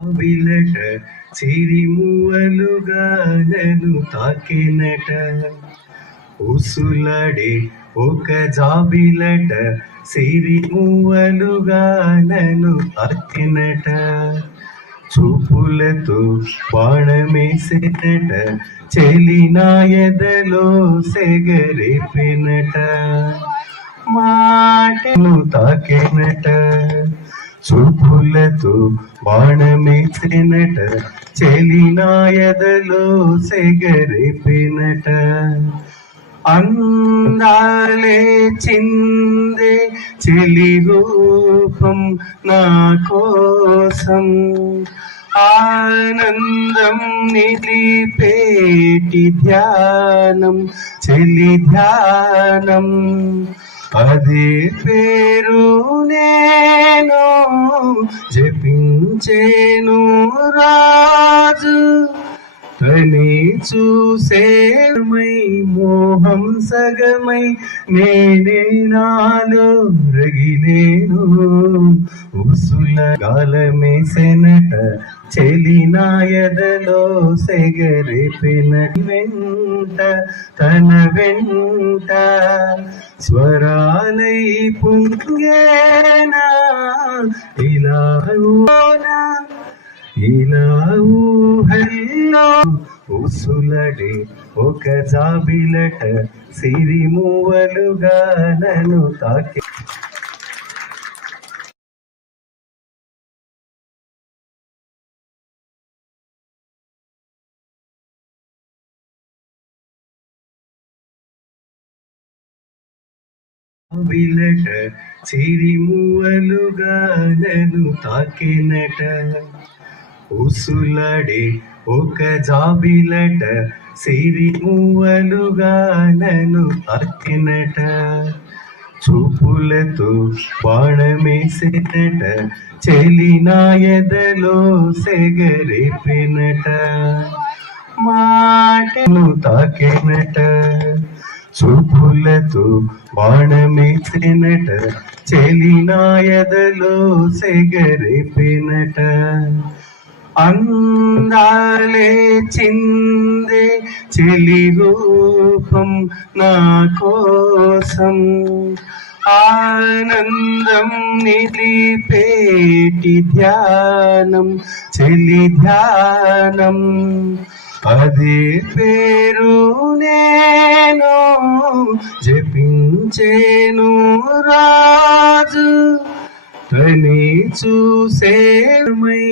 విలట చిరిమువలుగా నన్ను తాకినట ఉసులడే ఒక జాబిలట సిరిమువలుగా నన్ను తాకినట చూపులతో బాణమేసినట చెలినా ఎదలో సెగరేపినట మాటను తాకినట చూపులతో బాణమేసినట చెలినా ఎదలో సెగరేపినట అందాలే చిందే చెలి రూపం నా కోసం ఆనందం నిలిపేటి ధ్యానం చెలి ధ్యానం అదే పేరు నేను జపించేను రాజు తనే చూసేమై మోహం సగమై నేనే నాలో రగిలేను ఉసుల గాలమేసెనట చెలినా ఎదలో సెగరేపినట వెంట తన వెంట స్వరాలై పుంగేనా ఇలా ఊహల్లో ఉసులడే ఒక జాబిలట సిరిమువలుగా నన్ను తాకి విలట చిరిమువలుగా నన్ను తాకినట ఉసులడే ఒక జాబిలట సిరిమువలుగా నన్ను తాకినట చూపులతో బాణమేసినట చెలినా ఎదలో సెగరేపినట మాటను తాకినట చూపులతో బాణమేసినట చెలినా ఎదలో సెగరేపినట అందాలే చిందే చెలి రూపం నా కోసం ఆనందం నిలిపేటి ధ్యానం చెలి ధ్యానం అదే పేరు నేను జపించేను రాజు తనే చూసేమై